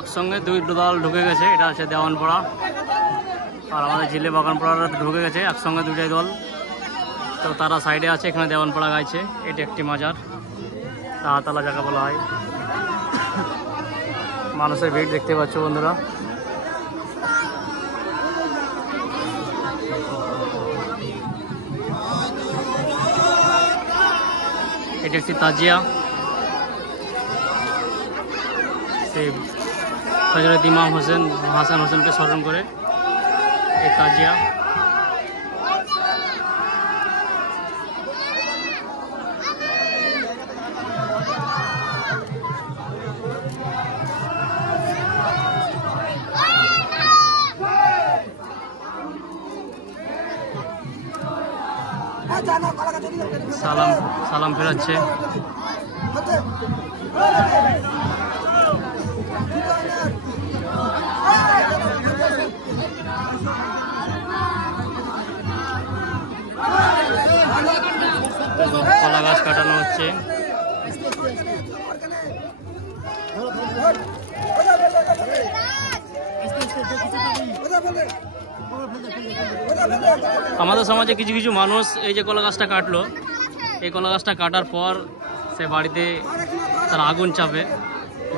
একসঙ্গে দুই দল ঢুকে গেছে, এটা হচ্ছে দেওয়ানপাড়া আর আমাদের ঝিলে বাগানপাড়ারা ঢুকে গেছে একসঙ্গে দুটাই দল। তো তারা সাইডে আছে, এখানে দেওয়ানপাড়া গাইছে। এটি একটি মাজার, তাহাতলা জায়গা বলা হয়। মানুষের ভিড় দেখতে পাচ্ছ বন্ধুরা। এটি একটি তাজিয়া, সেই হযরত ইমাম হোসেন হাসান হোসেনকে স্মরণ করে এই তাজিয়া। সালাম ফেরাচ্ছে। কলা গাছ কাটানো হচ্ছে। আমাদের সমাজে কিছু কিছু মানুষ এই যে কলা গাছটা কাটলো, এই কলা গাছটা কাটার পর সে বাড়িতে তার আগুন চাপে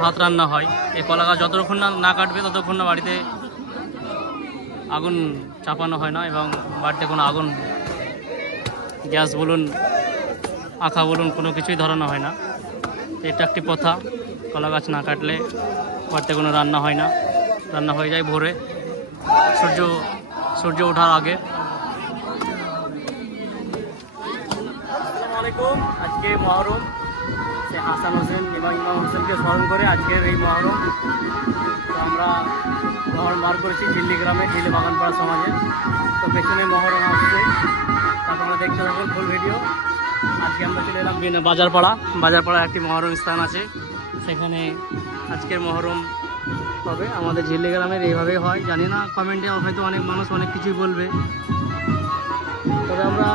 ভাত রান্না হয়। এই কলা গাছ যতক্ষণ না কাটবে ততক্ষণ না বাড়িতে আগুন চাপানো হয় না, এবং বাড়িতে কোনো আগুন গ্যাস বলুন আঁখা বলুন কোনো কিছুই ধরানো হয় না। এটা একটি প্রথা, কলা গাছ না কাটলে বাড়িতে কোনো রান্না হয় না। রান্না হয়ে যায় ভোরে, সূর্য ওঠার আগে। আসসালামু আলাইকুম। আজকে মহরম, সে হাসান হোসেন ইমাম হোসেনকে স্মরণ করে আজকের এই মহরম। তো আমরা মহরম বার করেছি ঝিল্লি গ্রামে, ঝিলে বাগানপাড়া সমাজে। তো পেছনে মহরম আসছে, তারপর আমরা দেখতে থাকুন ফুল ভিডিও। আজকে আমরা চলে এলাম বাজারপাড়া একটি মহরম স্থান আছে, সেখানে আজকের মহরম হবে। আমাদের ঝিল্লি গ্রামের এইভাবেই হয়, জানি না কমেন্টে হয়তো অনেক মানুষ অনেক কিছুই বলবে, তবে আমরা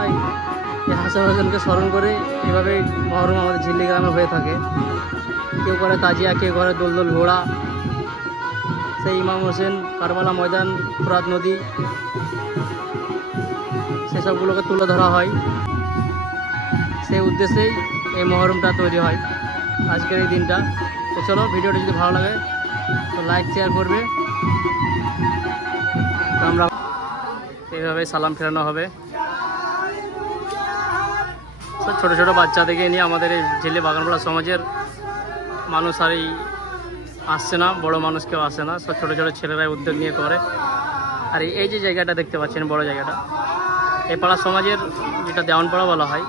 হাসান হোসেনকে স্মরণ করে এইভাবে মহরম আমাদের ঝিল্লি গ্রামে হয়ে থাকে। কেউ করে তাজিয়া, কেউ করে দোল ঘোড়া। সেই ইমাম হোসেন, কারবালা ময়দান, ফোরাত নদী, সেসবগুলোকে তুলে ধরা হয়। সেই উদ্দেশ্যেই এই মহরমটা তৈরি হয় আজকের এই দিনটা। তো চলো, ভিডিওটা যদি ভালো লাগে তো লাইক শেয়ার করবে। তো আমরা এইভাবে সালাম ফেরানো হবে। ছোটো ছোটো বাচ্চাদেরকে নিয়ে আমাদের এই ঝিলে বাগানপাড়া সমাজের মানুষ আর এই আসছে না, বড় মানুষ কেউ আসে না, সব ছোটো ছোটো ছেলেরাই উদ্যোগ নিয়ে করে। আর এই যে জায়গাটা দেখতে পাচ্ছেন, বড় জায়গাটা, এই পাড়া সমাজের যেটা দেওয়ানপাড়া বলা হয়,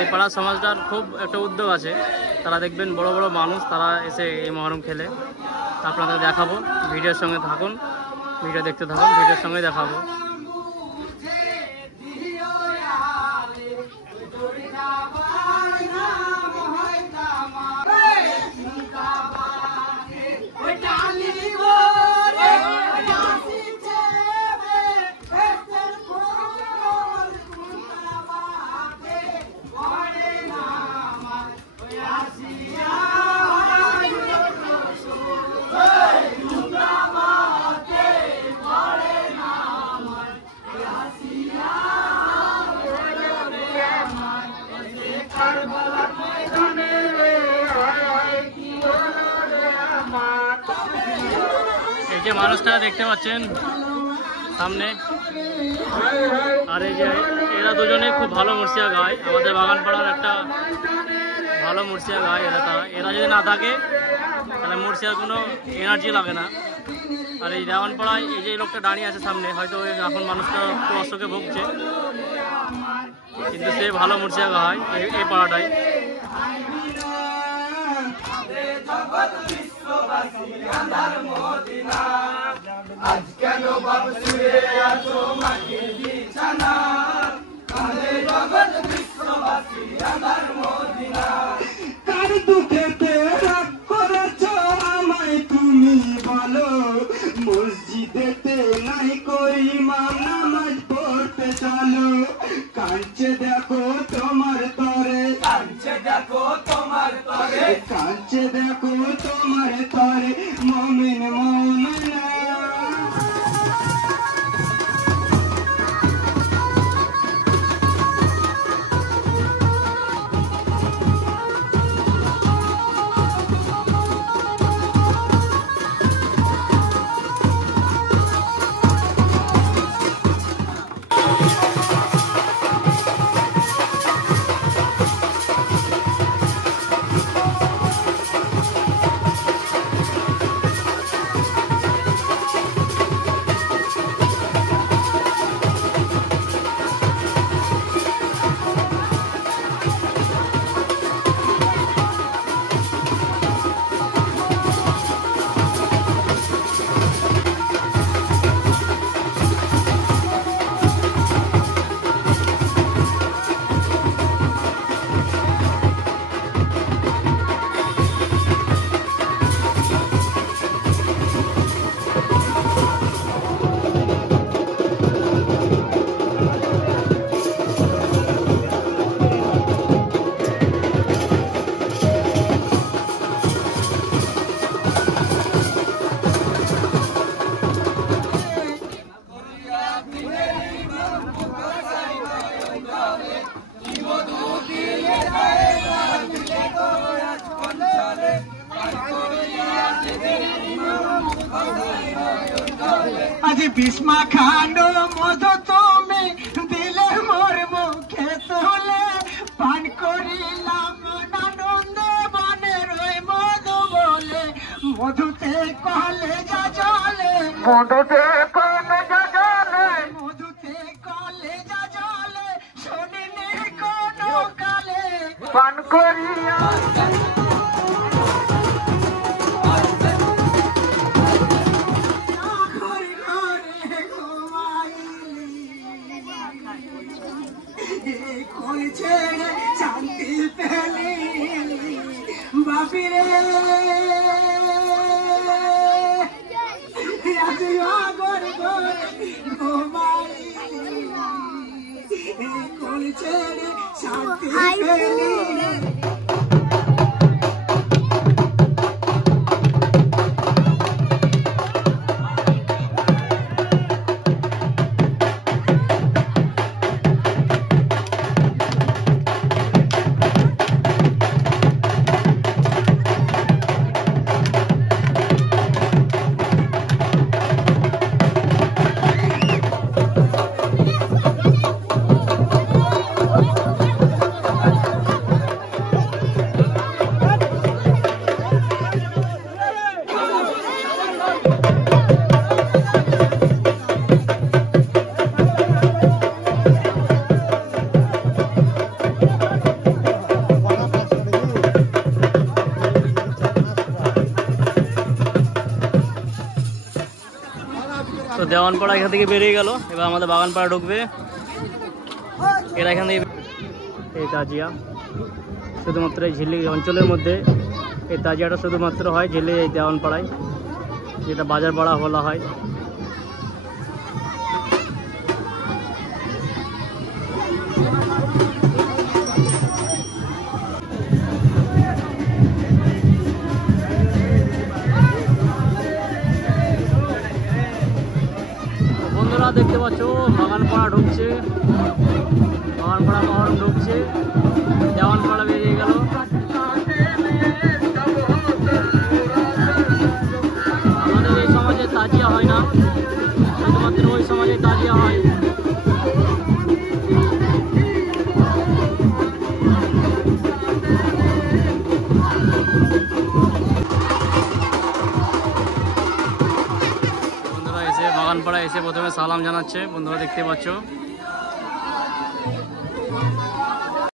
এই পাড়া সমাজটার খুব একটা উদ্যোগ আছে। তারা দেখবেন বড় বড় মানুষ, তারা এসে এই মহরম খেলে। আপনাদের দেখাবো, ভিডিওর সঙ্গে থাকুন, ভিডিও দেখতে থাকুন, ভিডিওর সঙ্গে দেখাবো। এই যে মানুষটা দেখতে পাচ্ছেন সামনে, আর এই যে এরা দুজনে খুব ভালো মুর্শিয়া গায়। আমাদের বাগানপাড়ার একটা ভালো মুর্শিয়া গায় এরা যদি না থাকে তাহলে মুর্শিয়ার কোনো এনার্জি লাগে না। আর এই দেওয়ানপাড়ায় এই যে লোকটা দাঁড়িয়ে আছে সামনে, হয়তো এখন মানুষটা একটু অসুখে ভুগছে, কিন্তু সে ভালো মুর্শিয়া গায় এই পাড়াটায়। আজ কেন বাপ শুয়ে আছো মাটির বিছানা, কাঁদে জগৎ বিশ্ববাসী আমার মদিনা। কার দুঃখেতে রাগ করেছো আমায় তুমি বলো, মসজিদেতে নাই কই ইমাম নামাজ পড়তে চলো। কাঁদছে দেখো তোমার তরে, কাঁদছে দেখো তোমার তরে, কাঁদছে দেখো তোমার তরে। আজি বিস্মা খানো মধু তুমি দিলে মোর মুখে তুলে পান করিলাম আনন্দে বনের ওই মধু বলে মধুতে কলে যা জলে মধুতে কলে যা জলে মধুতে কলে যা জলে শুনিনি কোনো কালে পান করিয়া শান্তি পেলি বাপিরে আগর ঘুমাই ছেড়ে শান্তি পেলি। তো দেওয়ানপাড়া এখান থেকে বেরিয়ে গেল, এবার আমাদের বাগানপাড়া ঢুকবে। এরা এখান থেকে এই তাজিয়া শুধুমাত্র এই ঝিল্লি অঞ্চলের মধ্যে এই তাজিয়াটা শুধুমাত্র হয় ঝিল্লি এই দেওয়ানপাড়ায়, যেটা বাজার পাড়া বলা হয়। বন্ধুরা দেখতে পাচ্ছ বাগানপাড়া ঢুকছে, বাগানপাড়া মহরম ঢুকছে, দেওয়ানপাড়া বেরিয়ে গেল। আমাদের এই সমাজে তাজিয়া হয় না, শুধুমাত্র ওই সমাজে তাজিয়া হয়। বন্ধুরা এসে বাগানপাড়া এসে প্রথমে সালাম জানাচ্ছে, বন্ধুরা দেখতে পাচ্ছ।